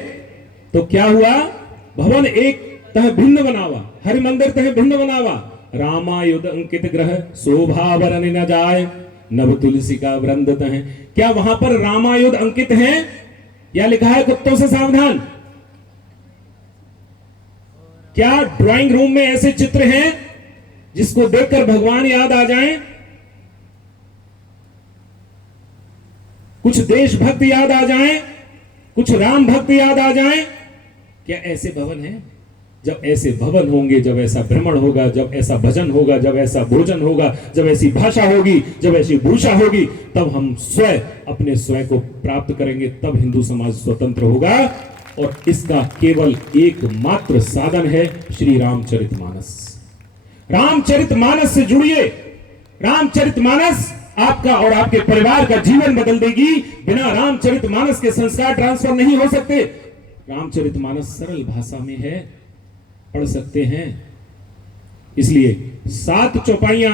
तो क्या हुआ? भवन एक तह भिन्न बनावा, हरि मंदिर तह भिन्न बनावा। रामायुध अंकित ग्रह शोभा बरन न जाए, नव तुलसी का वृंद तह। क्या वहां पर रामायुध अंकित हैं या लिखा है कुत्तों से सावधान? क्या ड्राइंग रूम में ऐसे चित्र हैं जिसको देखकर भगवान याद आ जाएं? कुछ देशभक्त याद आ जाएं, कुछ राम भक्त याद आ जाएं? क्या ऐसे भवन हैं? जब ऐसे भवन होंगे, जब ऐसा भ्रमण होगा, जब ऐसा भजन होगा, जब ऐसा भोजन होगा, जब ऐसी भाषा होगी, जब ऐसी भूषा होगी, तब हम स्वयं अपने स्वयं को प्राप्त करेंगे, तब हिंदू समाज स्वतंत्र होगा। और इसका केवल एकमात्र साधन है श्री रामचरितमानस। रामचरितमानस से जुड़िए। रामचरितमानस आपका और आपके परिवार का जीवन बदल देगी। बिना रामचरितमानस के संस्कार ट्रांसफर नहीं हो सकते। रामचरितमानस सरल भाषा में है, पढ़ सकते हैं। इसलिए 7 चौपाइयां,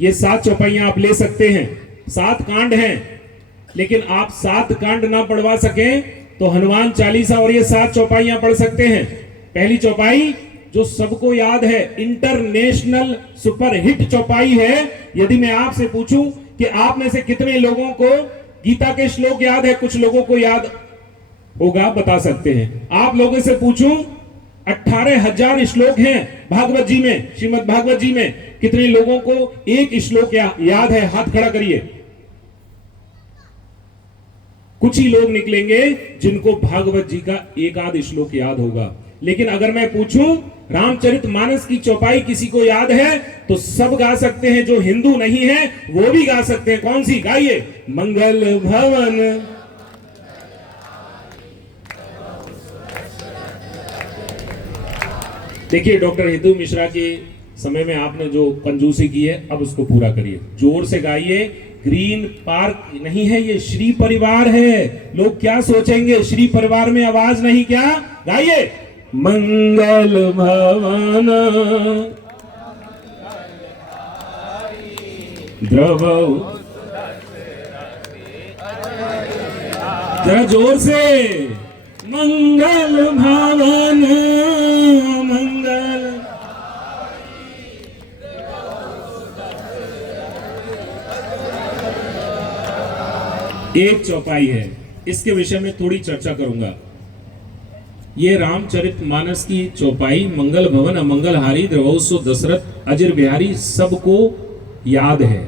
ये 7 चौपाइयां आप ले सकते हैं। 7 कांड हैं, लेकिन आप 7 कांड ना पढ़वा सकें तो हनुमान चालीसा और ये 7 चौपाइयां पढ़ सकते हैं। पहली चौपाई जो सबको याद है, इंटरनेशनल सुपरहिट चौपाई है। यदि मैं आपसे पूछूं कि आप में से कितने लोगों को गीता के श्लोक याद है? कुछ लोगों को याद होगा, बता सकते हैं। आप लोगों से पूछूं 18,000 श्लोक हैं भागवत जी में, श्रीमद् भागवत जी में, कितने लोगों को एक श्लोक याद है? हाथ खड़ा करिए। कुछ ही लोग निकलेंगे जिनको भागवत जी का एक आध श्लोक याद होगा। लेकिन अगर मैं पूछूं रामचरितमानस की चौपाई किसी को याद है तो सब गा सकते हैं। जो हिंदू नहीं है वो भी गा सकते हैं। कौन सी? गाइए। मंगल भवन, देखिए डॉक्टर हिंदू मिश्रा के समय में आपने जो कंजूसी की है, अब उसको पूरा करिए। जोर से गाइए। ग्रीन पार्क नहीं है, ये श्री परिवार है। लोग क्या सोचेंगे? श्री परिवार में आवाज नहीं क्या? गाइए। मंगल भवन द्रव, जरा जोर से। मंगल भवन मंगल। एक चौपाई है, इसके विषय में थोड़ी चर्चा करूंगा। ये रामचरितमानस की चौपाई मंगल भवन अमंगलहारी द्रवसो दशरथ अजिर बिहारी सबको याद है।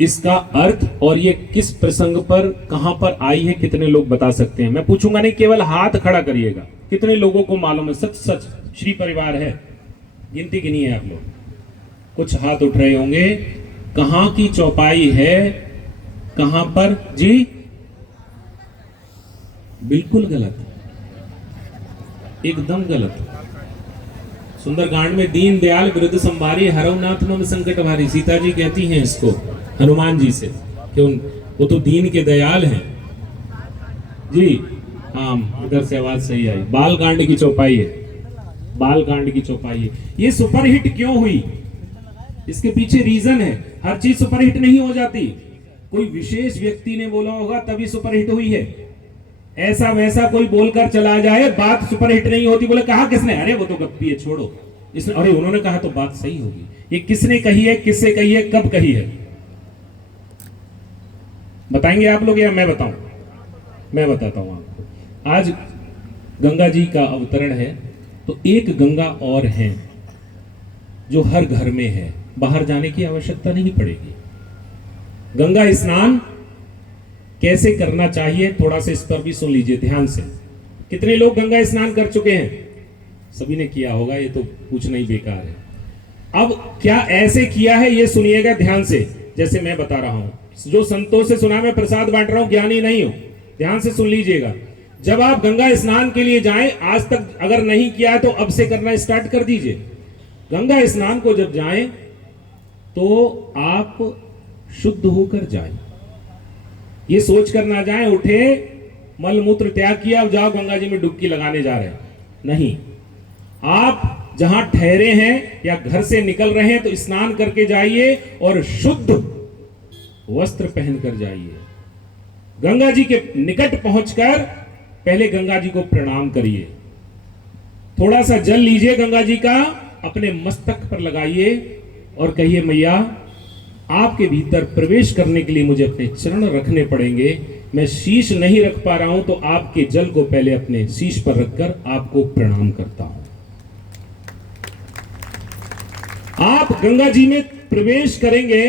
इसका अर्थ और ये किस प्रसंग पर कहां पर आई है, कितने लोग बता सकते हैं? मैं पूछूंगा नहीं, केवल हाथ खड़ा करिएगा। कितने लोगों को मालूम है? सच सच श्री परिवार है, गिनती की नहीं है आप लोग। कुछ हाथ उठ रहे होंगे। कहां की चौपाई है, कहां पर जी? बिल्कुल गलत, एकदम गलत। सुंदरकांड में दीन दयाल विरुद्ध संभारी हरवनाथ मम संकट भारी, सीता जी कहती हैं इसको हनुमान जी से कि वो तो दीन के दयाल हैं जी। हाँ, इधर से आवाज सही आई। बालकांड की चौपाई है, बालकांड की चौपाई है। ये सुपरहिट क्यों हुई, इसके पीछे रीजन है। हर चीज सुपरहिट नहीं हो जाती, कोई विशेष व्यक्ति ने बोला होगा तभी सुपरहिट हुई है। ऐसा वैसा कोई बोलकर चला जाए, बात सुपरहिट नहीं होती। बोले कहा किसने? अरे वो तो गप्पी है, छोड़ो। इसने अरे उन्होंने कहा तो बात सही होगी। ये किसने कही है, किससे कही है, कब कही है? बताएंगे आप लोग या मैं बताऊं? मैं बताता हूं आपको। आज गंगा जी का अवतरण है, तो एक गंगा और है जो हर घर में है, बाहर जाने की आवश्यकता नहीं पड़ेगी। गंगा स्नान कैसे करना चाहिए, थोड़ा सा इस पर भी सुन लीजिए ध्यान से। कितने लोग गंगा स्नान कर चुके हैं? सभी ने किया होगा, ये तो पूछना ही बेकार है। अब क्या ऐसे किया है ये सुनिएगा ध्यान से, जैसे मैं बता रहा हूं। जो संतों से सुना, मैं प्रसाद बांट रहा हूं, ज्ञानी नहीं हूं। ध्यान से सुन लीजिएगा। जब आप गंगा स्नान के लिए जाएं, आज तक अगर नहीं किया तो अब से करना स्टार्ट कर दीजिए। गंगा स्नान को जब जाएं तो आप शुद्ध होकर जाएं। ये सोच कर ना जाएं उठे मल मूत्र त्याग किया अब जाओ गंगा जी में डुबकी लगाने जा रहे हैं, नहीं। आप जहां ठहरे हैं या घर से निकल रहे हैं तो स्नान करके जाइए और शुद्ध वस्त्र पहनकर जाइए। गंगा जी के निकट पहुंचकर पहले गंगा जी को प्रणाम करिए। थोड़ा सा जल लीजिए गंगा जी का, अपने मस्तक पर लगाइए और कहिए मैया आपके भीतर प्रवेश करने के लिए मुझे अपने चरण रखने पड़ेंगे। मैं शीश नहीं रख पा रहा हूं तो आपके जल को पहले अपने शीश पर रखकर आपको प्रणाम करता हूं। आप गंगा जी में प्रवेश करेंगे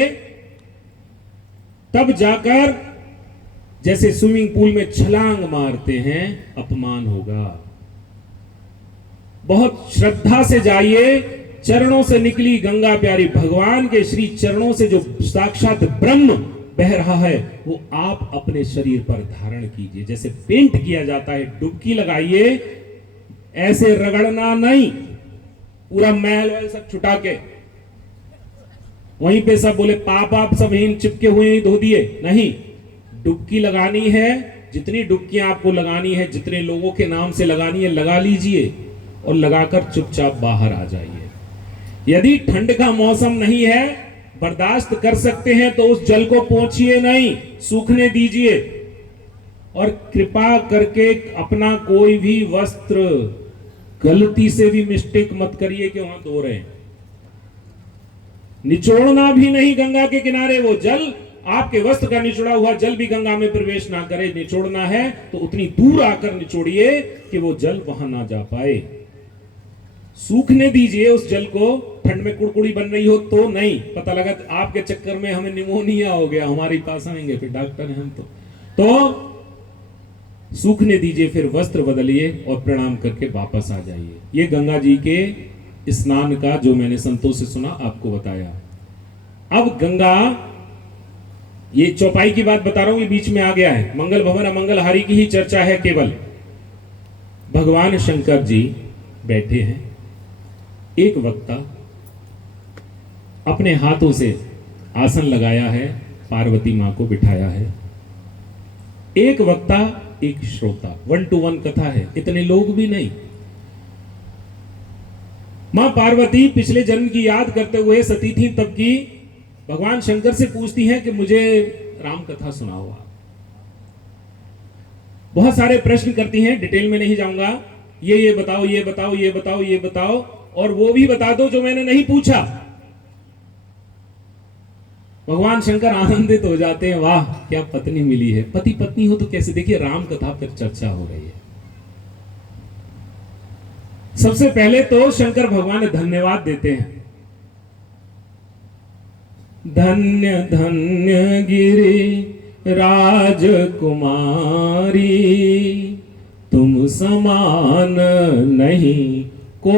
तब जाकर जैसे स्विमिंग पूल में छलांग मारते हैं अपमान होगा। बहुत श्रद्धा से जाइए। चरणों से निकली गंगा प्यारी, भगवान के श्री चरणों से जो साक्षात ब्रह्म बह रहा है वो आप अपने शरीर पर धारण कीजिए। जैसे पेंट किया जाता है, डुबकी लगाइए, ऐसे रगड़ना नहीं, पूरा मैल वैल सब छुटा के वहीं पे सब बोले पाप आप सब हीन चिपके हुए ही धो दिए, नहीं। डुबकी लगानी है, जितनी डुबकियां आपको लगानी है, जितने लोगों के नाम से लगानी है लगा लीजिए और लगाकर चुपचाप बाहर आ जाइए। यदि ठंड का मौसम नहीं है, बर्दाश्त कर सकते हैं तो उस जल को पोंछिए नहीं, सूखने दीजिए। और कृपा करके अपना कोई भी वस्त्र गलती से भी मिस्टेक मत करिए कि वहां धो रहे हैं। निचोड़ना भी नहीं गंगा के किनारे। वो जल आपके वस्त्र का निचोड़ा हुआ जल भी गंगा में प्रवेश ना करे। निचोड़ना है तो उतनी दूर आकर निचोड़िए कि वो जल वहां ना जा पाए। सूखने दीजिए उस जल को। ठंड में कुड़कुड़ी बन रही हो तो नहीं, पता लगा आपके चक्कर में हमें निमोनिया हो गया, हमारे पास आएंगे फिर डॉक्टर हैं हम तो सूखने दीजिए, फिर वस्त्र बदलिए और प्रणाम करके वापस आ जाइए। ये गंगा जी के स्नान का जो मैंने संतों से सुना आपको बताया। अब गंगा, ये चौपाई की बात बता रहा हूं, ये बीच में आ गया है। मंगल भवन अमंगलहारी की ही चर्चा है केवल। भगवान शंकर जी बैठे हैं, एक वक्ता अपने हाथों से आसन लगाया है, पार्वती मां को बिठाया है। एक वक्ता एक श्रोता, 1 to 1 कथा है, इतने लोग भी नहीं। मां पार्वती पिछले जन्म की याद करते हुए सती थी तब की, भगवान शंकर से पूछती हैं कि मुझे राम कथा सुनाओ आप। बहुत सारे प्रश्न करती हैं, डिटेल में नहीं जाऊंगा। ये बताओ, ये बताओ, ये बताओ, ये बताओ, और वो भी बता दो जो मैंने नहीं पूछा। भगवान शंकर आनंदित हो जाते हैं, वाह क्या पत्नी मिली है। पति पत्नी हो तो कैसे, देखिए राम कथा पर चर्चा हो रही है। सबसे पहले तो शंकर भगवान धन्यवाद देते हैं। धन्य धन्य गिरि राजकुमारी, तुम समान नहीं को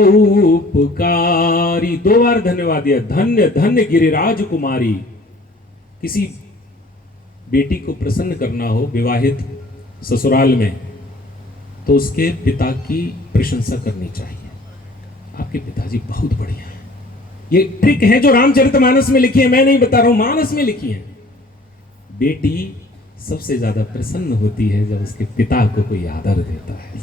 उपकारी। 2 बार धन्यवाद दिया। धन्य धन्य गिरिराज कुमारी। किसी बेटी को प्रसन्न करना हो विवाहित ससुराल में, तो उसके पिता की प्रशंसा करनी चाहिए। आपके पिताजी बहुत बढ़िया हैं। ये ट्रिक है जो रामचरितमानस में लिखी है, मैं नहीं बता रहा हूं, मानस में लिखी है। बेटी सबसे ज्यादा प्रसन्न होती है जब उसके पिता को कोई आदर देता है।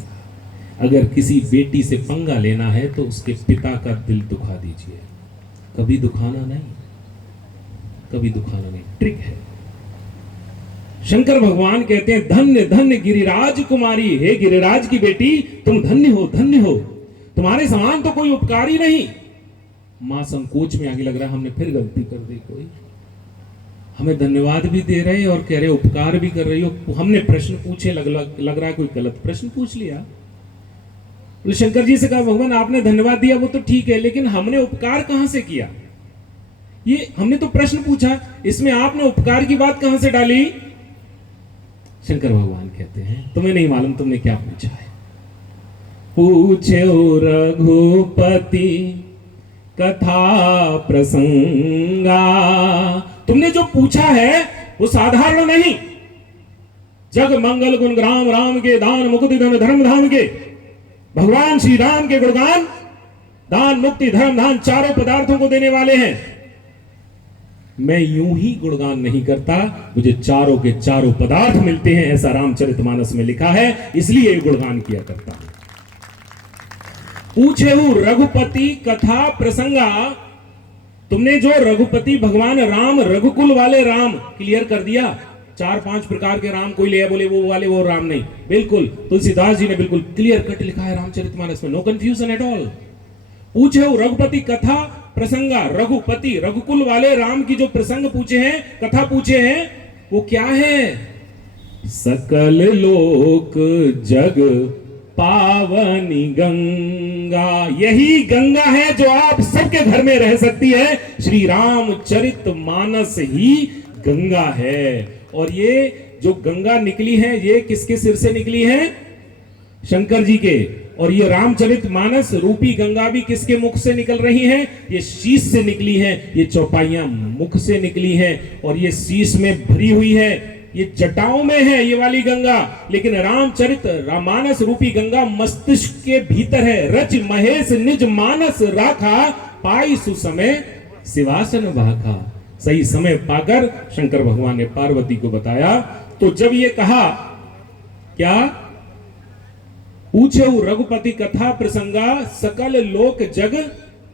अगर किसी बेटी से पंगा लेना है तो उसके पिता का दिल दुखा दीजिए, कभी दुखाना नहीं, कभी दुखाना नहीं। ट्रिक है। शंकर भगवान कहते हैं धन्य धन्य गिरिराज कुमारी, हे गिरिराज की बेटी तुम धन्य हो, धन्य हो, तुम्हारे समान तो कोई उपकारी नहीं। मां संकोच में आगे लग रहा है हमने फिर गलती कर दी कोई, हमें धन्यवाद भी दे रहे और कह रहे उपकार भी कर रही हो। हमने प्रश्न पूछे, लग रहा है कोई गलत प्रश्न पूछ लिया। बोले शंकर जी से कहा भगवान आपने धन्यवाद दिया वो तो ठीक है, लेकिन हमने उपकार कहां से किया? ये हमने तो प्रश्न पूछा, इसमें आपने उपकार की बात कहां से डाली? शंकर भगवान कहते हैं तुम्हें नहीं मालूम तुमने क्या पूछा है। पूछे रघुपति कथा प्रसंगा, तुमने जो पूछा है वो साधारण नहीं। जग मंगल गुण ग्राम राम के दान मुक्ति धन धर्म धाम के, भगवान श्री राम के गुणगान दान मुक्ति धर्म धाम चारों पदार्थों को देने वाले हैं। मैं यूं ही गुणगान नहीं करता, मुझे चारों के चारों पदार्थ मिलते हैं, ऐसा रामचरितमानस में लिखा है, इसलिए गुणगान किया करता हूं। पूछे रघुपति कथा प्रसंगा, तुमने जो रघुपति भगवान राम रघुकुल वाले राम क्लियर कर दिया। 4-5 प्रकार के राम कोई ले बोले वो वाले वो राम नहीं, बिल्कुल तुलसीदास जी ने बिल्कुल क्लियर कट लिखा है रामचरितमानस में, नो कंफ्यूजन एट ऑल। पूछे रघुपति कथा प्रसंगा, रघुपति रघुकुल वाले राम की जो प्रसंग पूछे हैं, कथा पूछे हैं, वो क्या है? सकल लोक जग पावनी गंगा, यही गंगा है जो आप सबके घर में रह सकती है। श्री रामचरितमानस ही गंगा है। और ये जो गंगा निकली है ये किसके सिर से निकली है? शंकर जी के। और ये रामचरितमानस रूपी गंगा भी किसके मुख से निकल रही है? ये शीश से निकली है, ये चौपाइयां मुख से निकली हैं, और ये शीश में भरी हुई है, ये जटाओं में है ये वाली गंगा। लेकिन रामचरित रामानस रूपी गंगा मस्तिष्क के भीतर है। रच महेश निज मानस राखा, पाई सुसमय शिवासन भाखा। सही समय पाकर शंकर भगवान ने पार्वती को बताया। तो जब ये कहा क्या, पूछे रघुपति कथा प्रसंगा, सकल लोक जग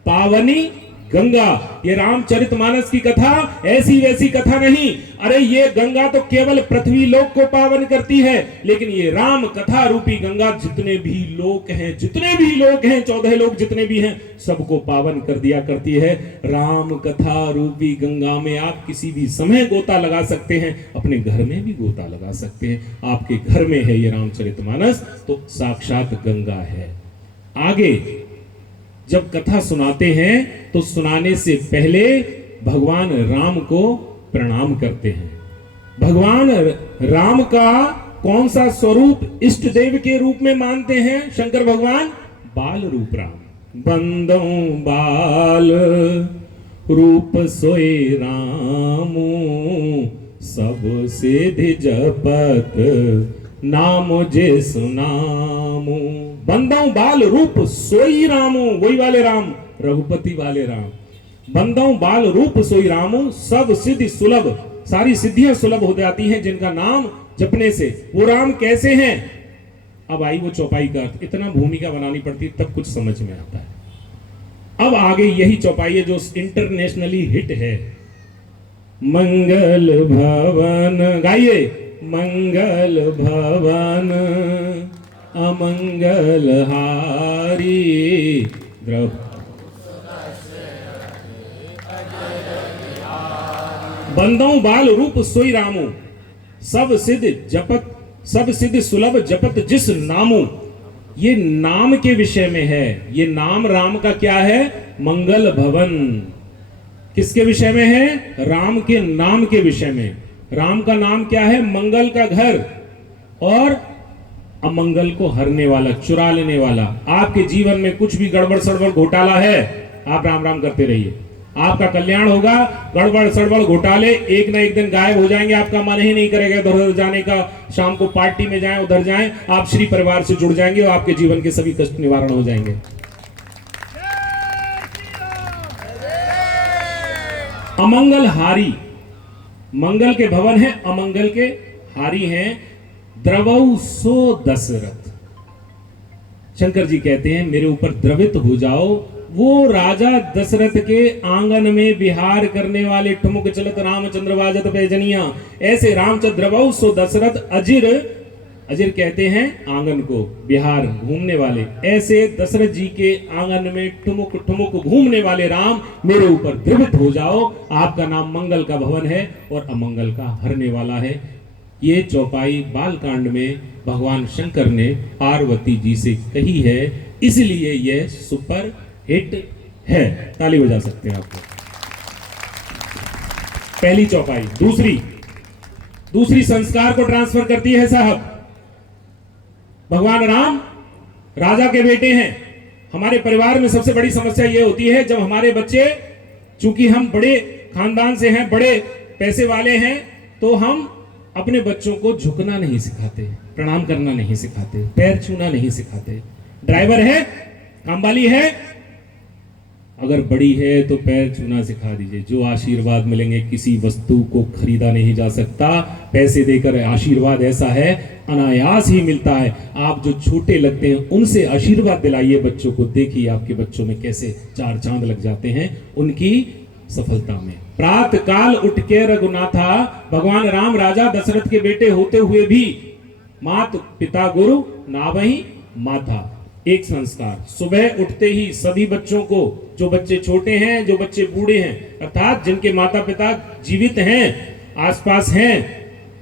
पावनी गंगा। ये रामचरितमानस की कथा ऐसी वैसी कथा नहीं। अरे ये गंगा तो केवल पृथ्वी लोक को पावन करती है, लेकिन ये राम कथा रूपी गंगा जितने भी लोक हैं, जितने भी लोग हैं, 14 लोग जितने भी हैं, सबको पावन कर दिया करती है। राम कथा रूपी गंगा में आप किसी भी समय गोता लगा सकते हैं, अपने घर में भी गोता लगा सकते हैं। आपके घर में है ये रामचरितमानस, तो साक्षात गंगा है। आगे जब कथा सुनाते हैं तो सुनाने से पहले भगवान राम को प्रणाम करते हैं। भगवान राम का कौन सा स्वरूप इष्ट देव के रूप में मानते हैं शंकर भगवान? बाल रूप राम। बंदो बाल रूप सोए रामो, सब सिद्धि जपत नाम जे सुनामो। बंदों बाल रूप सोई रामो, वही वाले राम, रघुपति वाले राम। बंदों बाल रूप सोई रामो, सब सिद्धि सुलभ, सारी सिद्धियां सुलभ हो जाती हैं जिनका नाम जपने से। वो राम कैसे हैं? अब आई वो चौपाई का अर्थ, इतना भूमिका बनानी पड़ती तब कुछ समझ में आता है। अब आगे यही चौपाई है जो इंटरनेशनली हिट है। मंगल भवन, गाइए। मंगल भवन अमंगल हारी, बंदों बाल रूप सोई रामो, सब सिद्ध जपत, सब सिद्ध सुलभ जपत जिस नामो। ये नाम के विषय में है। ये नाम राम का क्या है? मंगल भवन। किसके विषय में है? राम के नाम के विषय में। राम का नाम क्या है? मंगल का घर और अमंगल को हरने वाला, चुरा लेने वाला। आपके जीवन में कुछ भी गड़बड़ सड़बड़ घोटाला है, आप राम राम करते रहिए, आपका कल्याण होगा। गड़बड़ सड़बड़ घोटाले एक ना एक दिन गायब हो जाएंगे, आपका मन ही नहीं करेगा इधर उधर जाने का। शाम को पार्टी में जाएं, उधर जाएं, आप श्री परिवार से जुड़ जाएंगे और आपके जीवन के सभी कष्ट निवारण हो जाएंगे। अमंगल हारी, मंगल के भवन है, अमंगल के हारी हैं। द्रवौ सो दशरथ, शंकर जी कहते हैं मेरे ऊपर द्रवित हो जाओ। वो राजा दशरथ के आंगन में विहार करने वाले, ठुमुक चलत रामचंद्र वाजत पैजनिया, ऐसे रामचंद्र द्रवौ सो दशरथ अजिर, अजिर कहते हैं आंगन को, बिहार घूमने वाले, ऐसे दशरथ जी के आंगन में ठुमुक ठुमुक घूमने वाले राम मेरे ऊपर द्रवित हो जाओ। आपका नाम मंगल का भवन है और अमंगल का हरने वाला है। ये चौपाई बालकांड में भगवान शंकर ने पार्वती जी से कही है, इसलिए यह सुपर हिट है। ताली बजा सकते हैं आपको। पहली चौपाई। दूसरी संस्कार को ट्रांसफर करती है साहब। भगवान राम राजा के बेटे हैं। हमारे परिवार में सबसे बड़ी समस्या यह होती है जब हमारे बच्चे, चूंकि हम बड़े खानदान से हैं, बड़े पैसे वाले हैं, तो हम अपने बच्चों को झुकना नहीं सिखाते, प्रणाम करना नहीं सिखाते, पैर छूना नहीं सिखाते। ड्राइवर है, कामवाली है, अगर बड़ी है तो पैर छूना सिखा दीजिए। जो आशीर्वाद मिलेंगे, किसी वस्तु को खरीदा नहीं जा सकता, पैसे देकर आशीर्वाद ऐसा है अनायास ही मिलता है। आप जो छोटे लगते हैं उनसे आशीर्वाद दिलाइए बच्चों को, देखिए आपके बच्चों में कैसे चार चांद लग जाते हैं उनकी सफलता में। प्रात काल उठ के रघुनाथा, भगवान राम राजा दशरथ के बेटे होते हुए भी मात पिता गुरु नावही माथा। एक संस्कार, सुबह उठते ही सभी बच्चों को, जो बच्चे छोटे हैं, जो बच्चे बूढ़े हैं, अर्थात जिनके माता पिता जीवित हैं, आसपास हैं,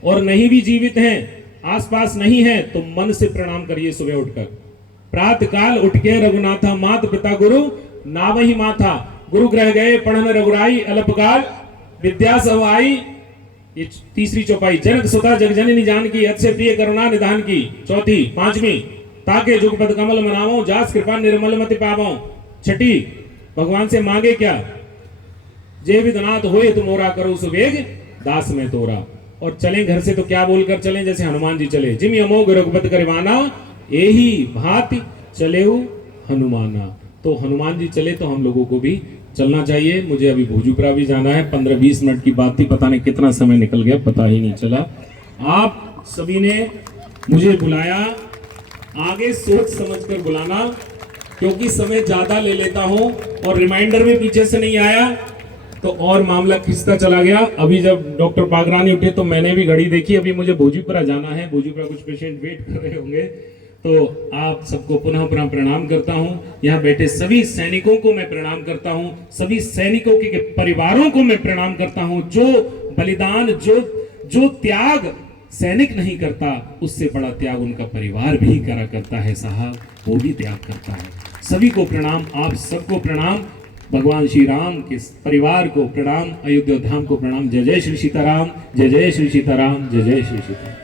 और नहीं भी जीवित हैं, आसपास नहीं है, तो मन से प्रणाम करिए सुबह उठकर। प्रात काल उठ के रघुनाथा, मात पिता गुरु नावही माथा। गुरु ग्रह गए पढ़न रघुराई, अल्पकाल विद्या सब आई। ये तीसरी चौपाई। जनक सुता जगजननी जान की, अति प्रिय करुणा निधान की। चौथी। पांचवी, ताके जुगपद कमल मनावो, जास कृपा निर्मल मति पावो। छठी, भगवान से मांगे क्या? जे विदनाथ होए तुम मोरा, करो सुवेग दास में तोरा। और चलें घर से तो क्या बोलकर चलें? जैसे हनुमान जी चले, जिम अमोघ रघुपत करिवाना, एही भांति चलेउ हनुमाना। तो हनुमान जी चले तो हम लोगों को भी चलना चाहिए। मुझे अभी भोजपुरा भी जाना है, 15-20 मिनट की बात थी, पता नहीं कितना समय निकल गया, पता ही नहीं चला। आप सभी ने मुझे बुलाया, आगे सोच समझकर बुलाना, क्योंकि समय ज्यादा ले लेता हूं और रिमाइंडर में पीछे से नहीं आया तो और मामला खिंचता चला गया। अभी जब डॉक्टर पागरानी उठे तो मैंने भी घड़ी देखी, अभी मुझे भोजपुरा जाना है, भोजपुरा कुछ पेशेंट वेट कर रहे होंगे। तो आप सबको पुनः पुनः प्रणाम करता हूं। यहाँ बैठे सभी सैनिकों को मैं प्रणाम करता हूं, सभी सैनिकों के परिवारों को मैं प्रणाम करता हूं। जो बलिदान, जो त्याग सैनिक नहीं करता, उससे बड़ा त्याग उनका परिवार भी करा करता है साहब, वो भी त्याग करता है। सभी को प्रणाम, आप सबको प्रणाम, भगवान श्री राम के परिवार को प्रणाम, अयोध्या धाम को प्रणाम। जय जय श्री सीताराम, जय जय श्री सीताराम, जय जय श्री सीताराम।